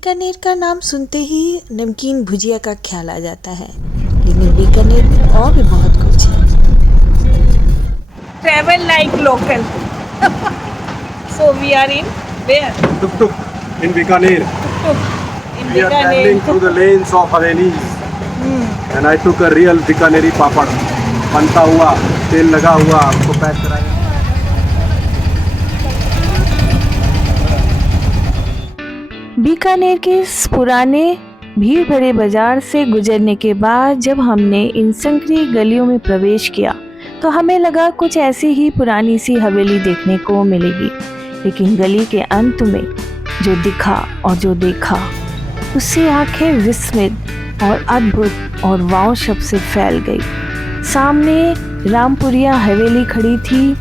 बीकानेर का नाम सुनते ही नमकीन भुजिया का ख्याल आ जाता है, लेकिन बीकानेर में और भी बहुत कुछ है। Travel like local. So we are in where? Tuk Tuk in Bikaner. Tuk. In We are Bikaner. traveling through the lanes of Havelis. And I took a real Bikaneri papad. बनता हुआ, तेल लगा हुआ, आपको पैक कराया। बीकानेर के इस पुराने भीड़ भरे बाजार से गुजरने के बाद जब हमने इन संकरी गलियों में प्रवेश किया तो हमें लगा कुछ ऐसी ही पुरानी सी हवेली देखने को मिलेगी, लेकिन गली के अंत में जो दिखा और जो देखा उससे आंखें विस्मित और अद्भुत और वाव शब्द से फैल गई। सामने रामपुरिया हवेली खड़ी थी।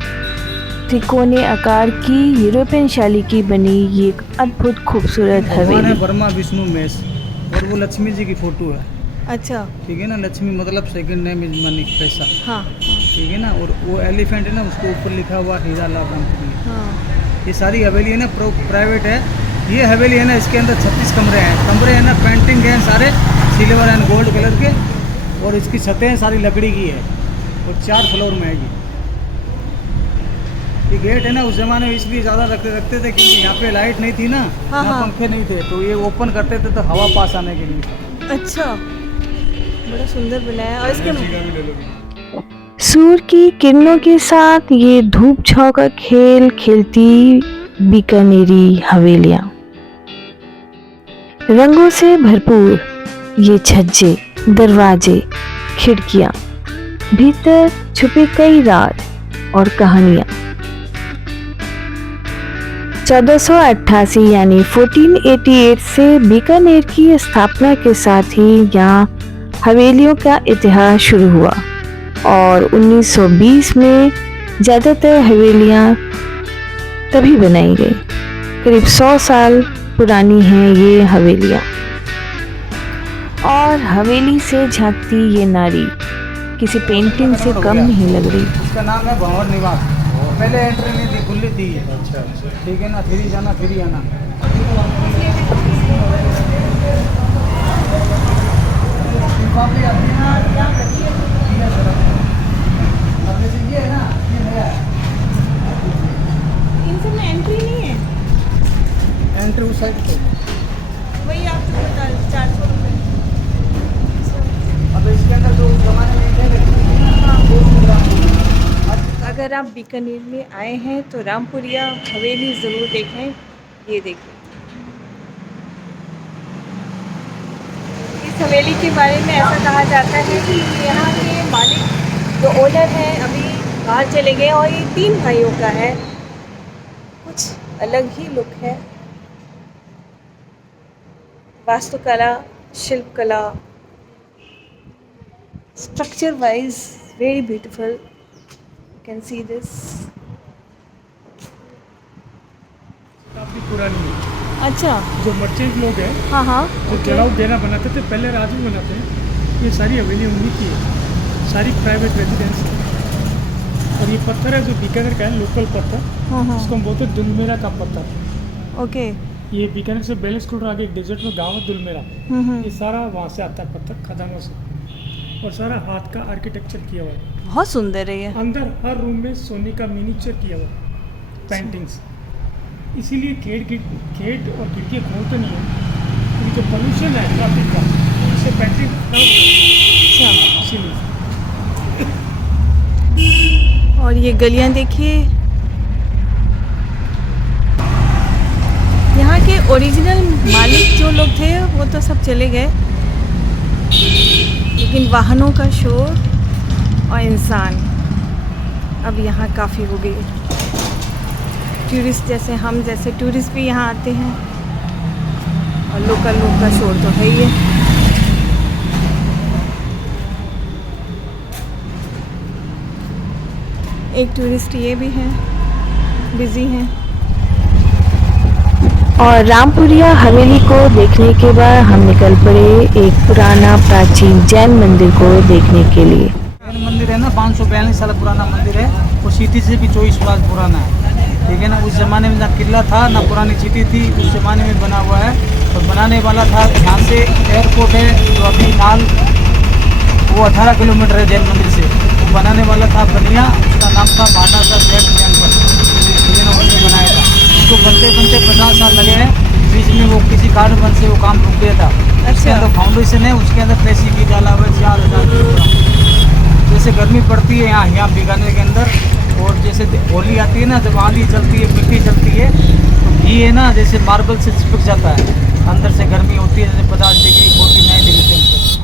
त्रिकोणीय आकार की यूरोपियन शैली की बनी ये एक अद्भुत खूबसूरत हवेली। वर्मा विष्णु मेष और वो लक्ष्मी जी की फोटो है। अच्छा। ठीक है ना, लक्ष्मी मतलब सेकंड नेम इज मनी, पैसा। हाँ। ठीक है ना, और वो एलिफेंट है ना, उसके ऊपर लिखा हुआ हीरा लाल रामपुरी। हाँ। ये सारी हवेली है ना प्राइवेट है। ये हवेली है ना, इसके अंदर 36 कमरे हैं। कमरे है ना पेंटिंग है सारे सिल्वर एंड गोल्ड कलर के, और इसकी छतें सारी लकड़ी की है और 4 फ्लोर में है ये गेट है ना। उस जमाने में इसलिए ज़्यादा रखते थे क्योंकि यहाँ पे लाइट नहीं थी ना, हाँ, यहाँ हाँ। पंखे नहीं थे, तो ये ओपन करते थे तो हवा पास आने के लिए। अच्छा, बड़ा सुंदर बनाया। और इसके सूर्य की किरणों के साथ ये धूप छांव का खेल खेलती बीकानेरी हवेलियां, रंगों से भरपूर ये छज्जे, दरवाजे, खिड़कियां, भीतर छुपे कई राज और कहानियां। 1488 यानी 1488 से बीकानेर की स्थापना के साथ ही यहाँ हवेलियों का इतिहास शुरू हुआ और 1920 में ज़्यादातर हवेलियाँ तभी बनाई गई। करीब 100 साल पुरानी हैं ये हवेलियाँ, और हवेली से झांकती ये नारी किसी पेंटिंग से कम नहीं लग रही। इसका नाम है भंवर निवास। पहले एंट्री नहीं थी, खुली थी। अच्छा, ठीक है ना, फिर जाना फिर आना। इनसे में एंट्री नहीं है। एंट्री उस साइड पे। वही आपको बता 400 रुपये। अब इसके अंदर जो जमाने में अगर आप बीकानेर में आए हैं तो रामपुरिया हवेली ज़रूर देखें। ये देखिए, इस हवेली के बारे में ऐसा कहा जाता है कि यहाँ के मालिक जो ओनर हैं अभी बाहर चले गए और ये 3 भाइयों का है। कुछ अलग ही लुक है, वास्तुकला, शिल्पकला, structure wise very beautiful. Can see this. काफी पुरानी है। अच्छा। जो मर्चेंट लोग हैं, हाँ हाँ। जो जलाऊ देना बनाते थे, पहले राजू बनाते हैं। ये सारी हवेली उन्हीं की है, सारी प्राइवेट रेजिडेंस है। और ये पत्थर है जो बीकानेर का है, लोकल पत्थर। हाँ हाँ। इसको हम बोलते हैं दुलमेरा का पत्थर। ओके। ये बीकानेर से 42 किलोमीटर आगे एक डेजर्ट में गाँव है दुलमेरा। ये सारा वहाँ से आता है पत्थर, खदानों से, और सारा हाथ का आर्किटेक्चर किया हुआ है। बहुत सुंदर है ये। अंदर हर रूम में सोने का मिनीचर किया हुआ पेंटिंग्स। इसीलिए गेट और खिड़कियाँ खोलते नहीं है, क्योंकि जो पोल्यूशन है ट्रैफिक का, इससे पेंटिंग अच्छा। इसीलिए। और ये गलियां देखिए, यहाँ के ओरिजिनल मालिक जो लोग थे वो तो सब चले गए, लेकिन वाहनों का शोर और इंसान अब यहाँ काफ़ी हो गई। टूरिस्ट जैसे हम जैसे टूरिस्ट भी यहाँ आते हैं, और लोकल लोग का शोर तो है ही है। एक टूरिस्ट ये भी हैं, बिजी हैं। और रामपुरिया हवेली को देखने के बाद हम निकल पड़े एक पुराना प्राचीन जैन मंदिर को देखने के लिए। जैन मंदिर है ना, 542 साल पुराना मंदिर है, वो सिटी से भी 24 साल पुराना है। ठीक है ना, उस ज़माने में ना किला था ना पुरानी सिटी थी, उस ज़माने में बना हुआ है। तो बनाने वाला था यहाँ से एयरपोर्ट है जो अभी नाल वो 18 किलोमीटर है जैन मंदिर से। वो बनाने वाला था बनिया, उसका नाम था बाटा सा जैन टेम्पल, उन्होंने बनाया था। उसको बनते बनते 50 साल लगे हैं। बीच में वो किसी कारण से वो काम रुक गया था। उसके अंदर फाउंडेशन है, उसके अंदर पैसे की डाला हुआ 4000 किलोग्राम। जैसे गर्मी पड़ती है यहाँ बीकानेर के अंदर, और जैसे होली आती है ना, जब आंधी चलती है, मिट्टी चलती है, तो घी है ना जैसे मार्बल से चिपक जाता है। अंदर से गर्मी होती है जैसे 50 डिग्री 49 डिग्री टेम्परेचर।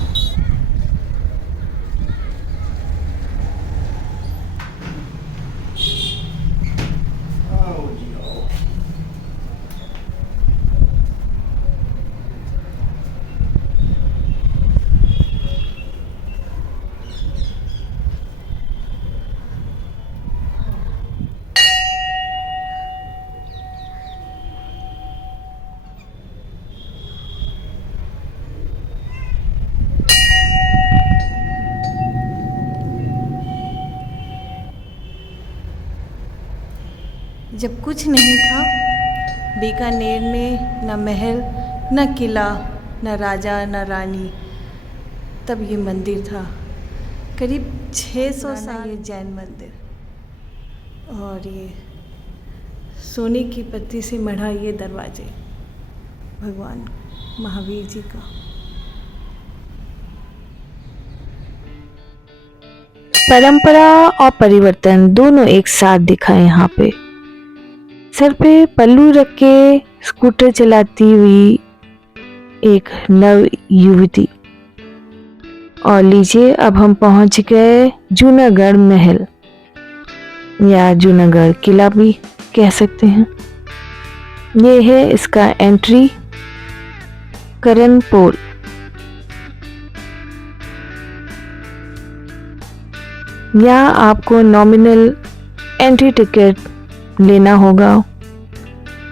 जब कुछ नहीं था बीकानेर में, न महल, न किला, न राजा, न रानी, तब ये मंदिर था। करीब 600 साल ये जैन मंदिर, और ये सोने की पत्ती से मढ़ा ये दरवाजे भगवान महावीर जी का। परंपरा और परिवर्तन दोनों एक साथ दिखा यहाँ पे। सर पे पल्लू रख के स्कूटर चलाती हुई एक नव युवती। और लीजिए, अब हम पहुंच गए जूनागढ़ महल, या जूनागढ़ किला भी कह सकते हैं। ये है इसका एंट्री करण पोल। यहाँ आपको नॉमिनल एंट्री टिकट लेना होगा,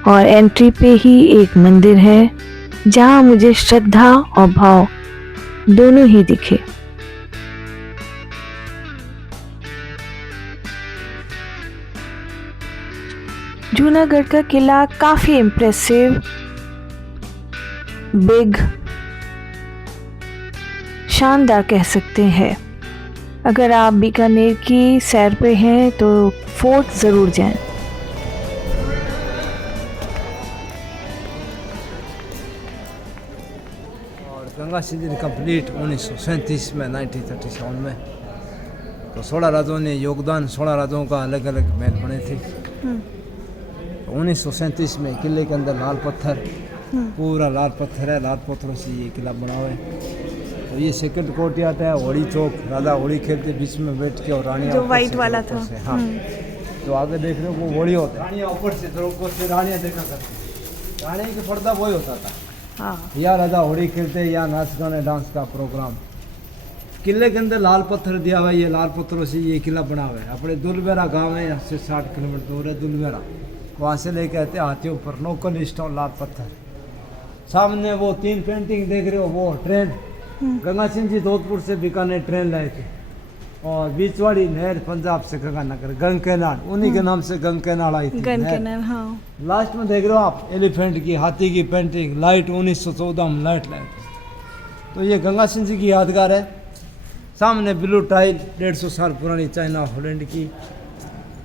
और एंट्री पे ही एक मंदिर है जहाँ मुझे श्रद्धा और भाव दोनों ही दिखे। जूनागढ़ का किला काफी इम्प्रेसिव, बिग, शानदार कह सकते हैं। अगर आप बीकानेर की सैर पे हैं तो फोर्ट ज़रूर जाएं। और गंगा सिंधिन कंप्लीट 1937 में 1937 में, तो 16 राजाओं ने योगदान, 16 राजाओं का अलग अलग महल बने थे। तो 1937 में किले के अंदर लाल पत्थर, पूरा लाल पत्थर है, लाल पत्थरों से ये किला बना हुआ है। तो ये सेकंड कोर्टयार्ड है, होली चौक, राजा होली खेलते बीच में बैठ के, और रानियाँ जो वाइट वाला था। हाँ, तो आगे देख रहे हो वो होली होता है, रानियाँ ऊपर से द्रौपदी से रानियाँ देखा करती, रानी का पर्दा वही होता था। हाँ, या राजा होली खेलते या नाच गाने डांस का प्रोग्राम। किले के अंदर लाल पत्थर दिया हुआ है, ये लाल पत्थरों से ये किला बना हुआ है। अपने दुलबेरा गांव है, यहाँ से 60 किलोमीटर दूर है दुलबेरा, वहाँ से लेके आते हाथियों पर, लोकल स्टोन लाल पत्थर। सामने वो 3 पेंटिंग देख रहे हो, वो ट्रेन गंगा सिंह जी जोधपुर से बीकानेर ट्रेन लाए थे, और बीचवाड़ी नहर पंजाब से गंगानगर, गंग कैनाल, उन्हीं के नाम से गंग कैनाल आई थी। गन कैनाल, हाँ। लास्ट में देख रहे हो आप एलिफेंट की, हाथी की पेंटिंग, लाइट 1914 में लाइट लाए थे। तो ये गंगा सिंह जी की यादगार है। सामने ब्लू टाइल 150 साल पुरानी चाइना हॉलैंड की।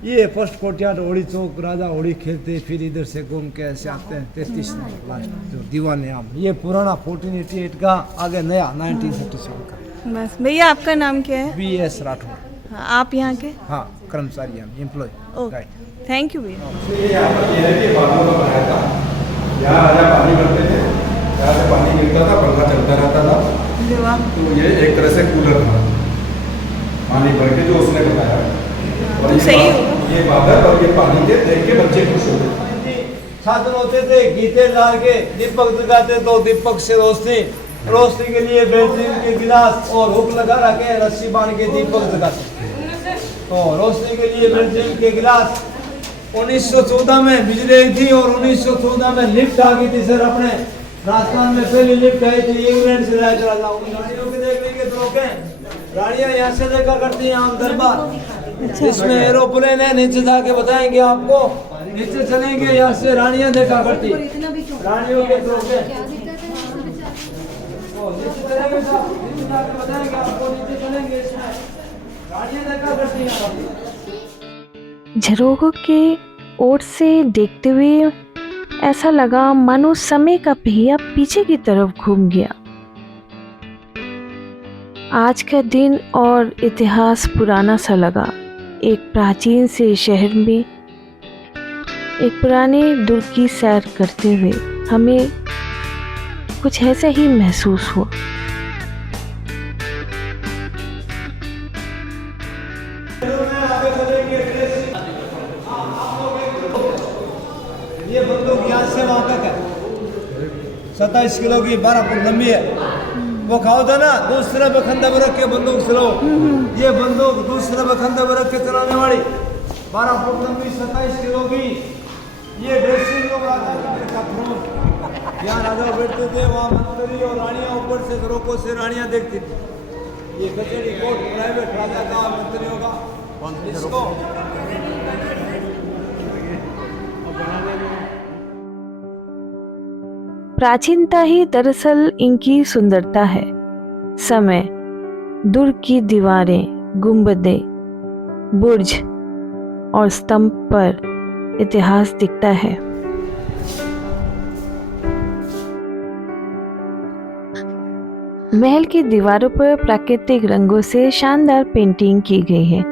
ये फर्स्ट कोर्टयार्ड होली चौक, राजा होली खेलते फिर इधर से घूम के ऐसे आते हैं 33 लास्ट जो दीवान है। ये पुराना 1488 का, आगे नया 1937 का। बस भैया, आपका नाम क्या है? BS राठौर। हाँ, आप यहाँ के? हाँ, कर्मचारी हम, एम्प्लॉय। ओके, थैंक यू भैया। यहाँ पर ये है कि बादलों का बनाया था, यहाँ राजा पानी भरते थे, यहाँ से पानी गिरता था, पंखा चलता रहता था। वाह। तो ये एक तरह से कूलर था, पानी भर के, जो उसने बताया। और ये सही ये बादल और ये पानी के देख के बच्चे खुश हो गए। साधन होते थे, गीते लाल के दीपक जगाते तो दीपक से रोशनी, रोशनी के लिए बेंजीन के गिलास और हुक लगा रखे, रस्सी बांध के दीपक जगाते। तो रोशनी के लिए बेंजीन के गिलास। 1914 में बिजली आई थी, और 1914 में लिफ्ट आ गई थी सर। अपने राजस्थान में पहली लिफ्ट आई थी, इंग्लैंड से राजा रानियों के देखने के द्रोके, रानियां यहाँ से देखा करती हैं आम दरबार। इसमें एरोप्लेन है, नीचे जाके बताएंगे आपको, नीचे चलेंगे, यहाँ से रानियां देखा करती, रानियों के द्रोके। चलेंगे साहब, नीचे जाके बताएंगे आपको, नीचे चलेंगे इसमें गाड़ियाँ देखा करती हैं। झरोखों के ओर से देखते हुए ऐसा लगा मानो समय का पहिया पीछे की तरफ घूम गया। आज का दिन और इतिहास पुराना सा लगा। एक प्राचीन से शहर में एक पुराने दुर्ग की सैर करते हुए हमें कुछ ऐसा ही महसूस हुआ। ये बंदूक यहाँ से वहाँ तक है, 27 किलो की, 12 फुट लंबी है। वो खाओ था ना, दूसरे बखंडे में रख के बंदूक चलाओ। ये बंदूक दूसरे बखंडे में रख के चलाने वाली, 12 फुट लंबी, 27 किलो की। ये ड्रेसिंग रूम आता था, यहाँ राजा बैठते थे, वहाँ मंत्री और रानियाँ ऊपर से झरोखों से रानियाँ देखती थी। ये कचहरी कोर्ट प्राइवेट राजा का, मंत्रियों का। इसको प्राचीनता ही दरअसल इनकी सुंदरता है। समय, दुर्ग की दीवारें, गुंबदें, बुर्ज और स्तंभ पर इतिहास दिखता है। महल की दीवारों पर प्राकृतिक रंगों से शानदार पेंटिंग की गई है।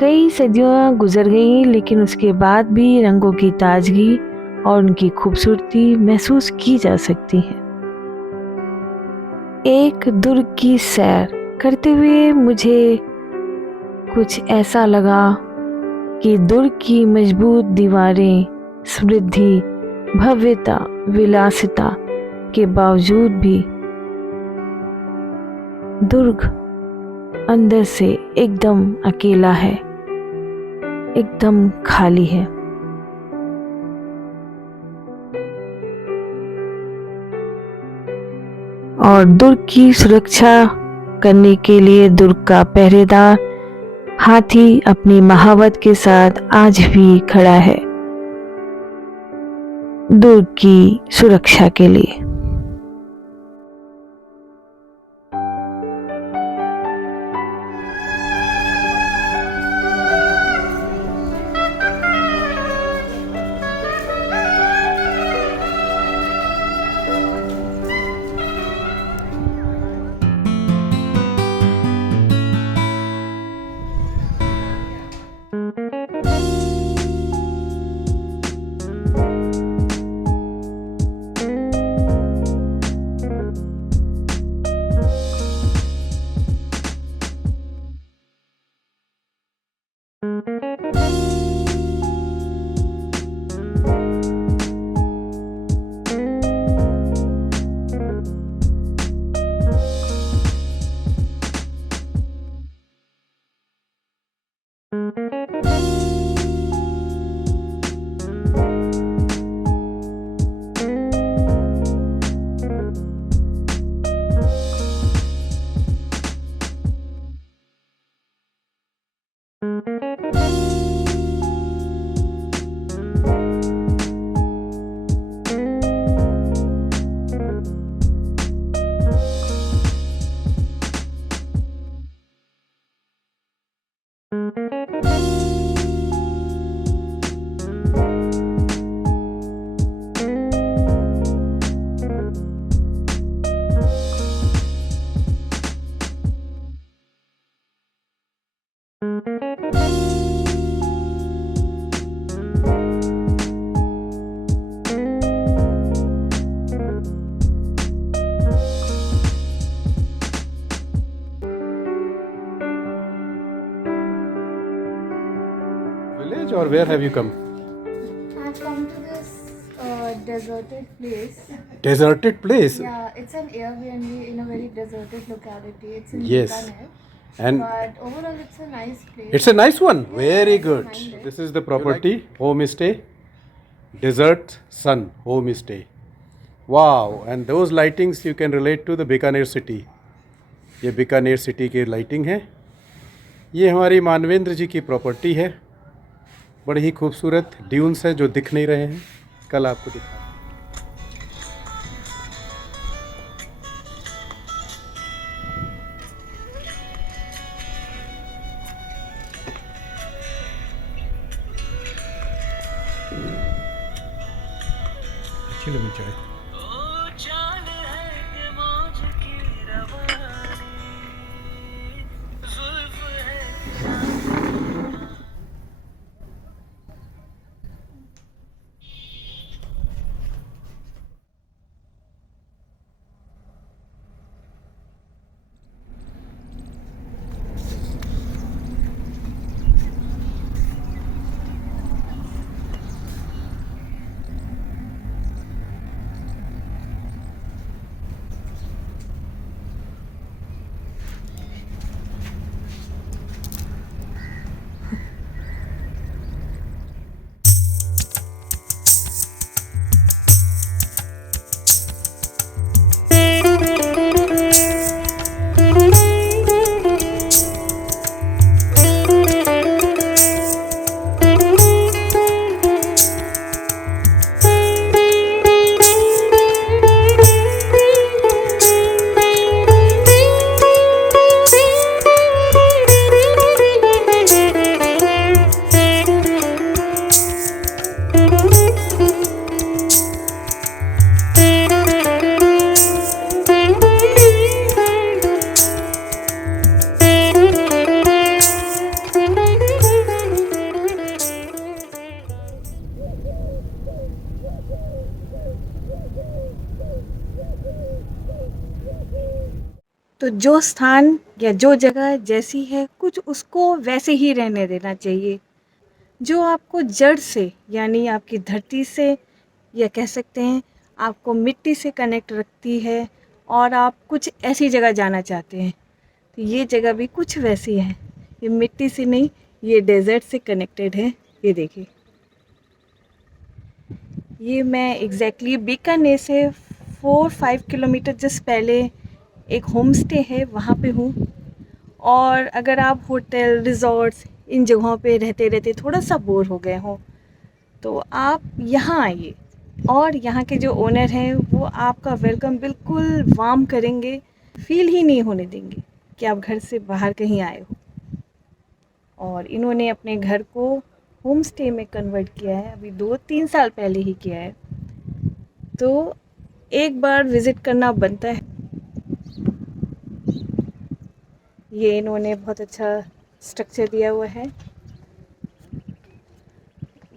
कई सदियां गुजर गई, लेकिन उसके बाद भी रंगों की ताजगी और उनकी खूबसूरती महसूस की जा सकती है। एक दुर्ग की सैर करते हुए मुझे कुछ ऐसा लगा कि दुर्ग की मजबूत दीवारें, समृद्धि, भव्यता, विलासिता के बावजूद भी दुर्ग अंदर से एकदम अकेला है, एकदम खाली है। और दुर्ग की सुरक्षा करने के लिए दुर्ग का पहरेदार हाथी अपनी महावत के साथ आज भी खड़ा है, दुर्ग की सुरक्षा के लिए। Village or where have you come? I've come to this deserted place. Deserted place? Yeah, it's an Airbnb in a very deserted locality. It's in Yes. Bikaner. And But overall, it's a nice place. it's a nice one. Very it's good. minded. This is the property, homestay, Desert Sun homestay. Wow! And those lightings you can relate to the Bikaner city. ये Bikaner city की lighting है। ये हमारी मानवेंद्र जी की property है। बड़े ही खूबसूरत dunes हैं जो दिख नहीं रहे हैं, कल आपको दिखा। चलो भी चढ़े। तो जो स्थान या जो जगह जैसी है कुछ उसको वैसे ही रहने देना चाहिए। जो आपको जड़ से यानी आपकी धरती से या कह सकते हैं आपको मिट्टी से कनेक्ट रखती है और आप कुछ ऐसी जगह जाना चाहते हैं, तो ये जगह भी कुछ वैसी है। ये मिट्टी से नहीं, ये डेज़र्ट से कनेक्टेड है। ये देखिए, ये मैं एग्जैक्टली बीकानेर से 4-5 किलोमीटर जस्ट पहले एक होम स्टे है वहाँ पे हूँ। और अगर आप होटल रिज़ॉर्ट्स इन जगहों पे रहते रहते थोड़ा सा बोर हो गए हों तो आप यहाँ आइए, और यहाँ के जो ओनर हैं वो आपका वेलकम बिल्कुल वार्म करेंगे। फील ही नहीं होने देंगे कि आप घर से बाहर कहीं आए हो। और इन्होंने अपने घर को होम स्टे में कन्वर्ट किया है, अभी 2-3 साल पहले ही किया है, तो एक बार विज़िट करना बनता है। ये इन्होंने बहुत अच्छा स्ट्रक्चर दिया हुआ है।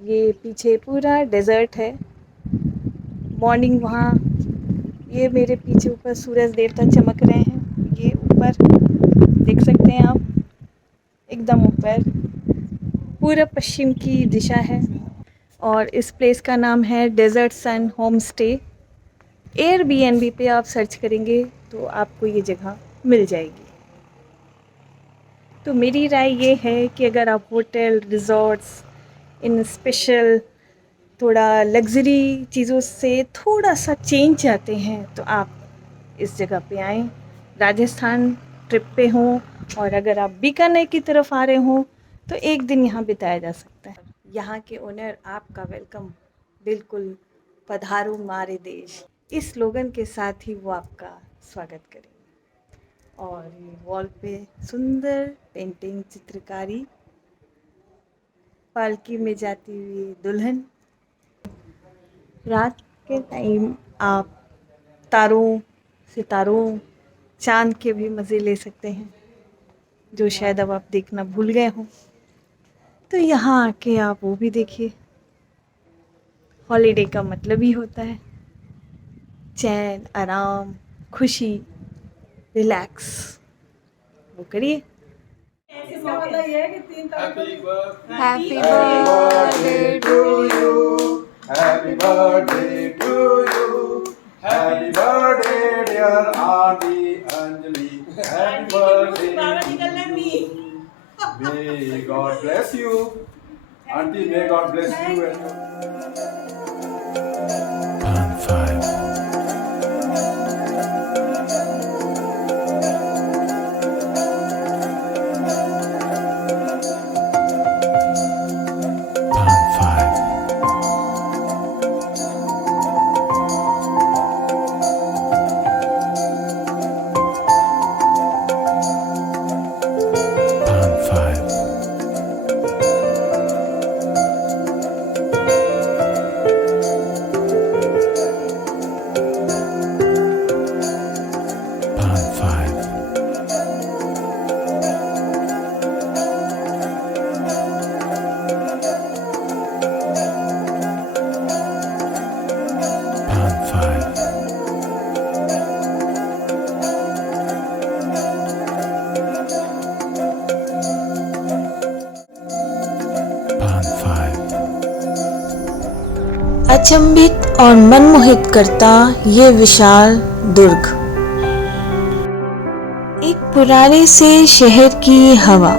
ये पीछे पूरा डेज़र्ट है। मॉर्निंग वहाँ ये मेरे पीछे ऊपर सूरज देवता चमक रहे हैं। ये ऊपर देख सकते हैं आप, एकदम ऊपर पूरा पश्चिम की दिशा है। और इस प्लेस का नाम है डेज़र्ट सन होम स्टे। एयरबीएनबी पे आप सर्च करेंगे तो आपको ये जगह मिल जाएगी। तो मेरी राय ये है कि अगर आप होटल रिज़ॉर्ट्स इन स्पेशल थोड़ा लग्ज़री चीज़ों से थोड़ा सा चेंज चाहते हैं तो आप इस जगह पे आएँ। राजस्थान ट्रिप पे हों और अगर आप बीकानेर की तरफ आ रहे हों तो एक दिन यहाँ बिताया जा सकता है। यहाँ के ओनर आपका वेलकम बिल्कुल पधारो मारे देश इस स्लोगन के साथ ही वो आपका स्वागत करेंगे। और ये वॉल पे सुंदर पेंटिंग चित्रकारी, पालकी में जाती हुई दुल्हन। रात के टाइम आप तारों सितारों चांद के भी मज़े ले सकते हैं, जो शायद अब आप देखना भूल गए हों। तो यहाँ आके आप वो भी देखिए। हॉलीडे का मतलब ही होता है चैन, आराम, खुशी, रिलैक्स। वो करिए। Happy birthday to you. Happy birthday to you. Happy birthday dear Auntie Anjali. Happy birthday to you. May God bless you. Auntie, may God bless you. Pan 5. अचंभित और मनमोहित करता ये विशाल दुर्ग। एक पुराने से शहर की हवा,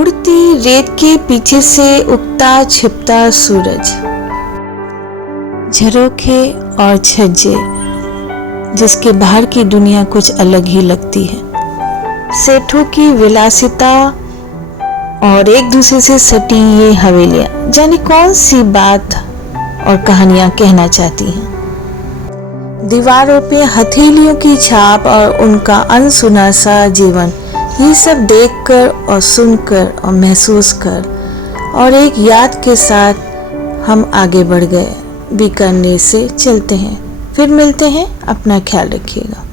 उड़ती रेत के पीछे से उगता छिपता सूरज, झरोखे और छज्जे जिसके बाहर की दुनिया कुछ अलग ही लगती है, सेठों की विलासिता और एक दूसरे से सटी ये हवेलियां जाने कौन सी बात और कहानियां कहना चाहती हैं। दीवारों पे हथेलियों की छाप और उनका अनसुना सा जीवन, ये सब देखकर और सुनकर और महसूस कर और एक याद के साथ हम आगे बढ़ गए। बीकानेर से चलते हैं, फिर मिलते हैं। अपना ख्याल रखिएगा।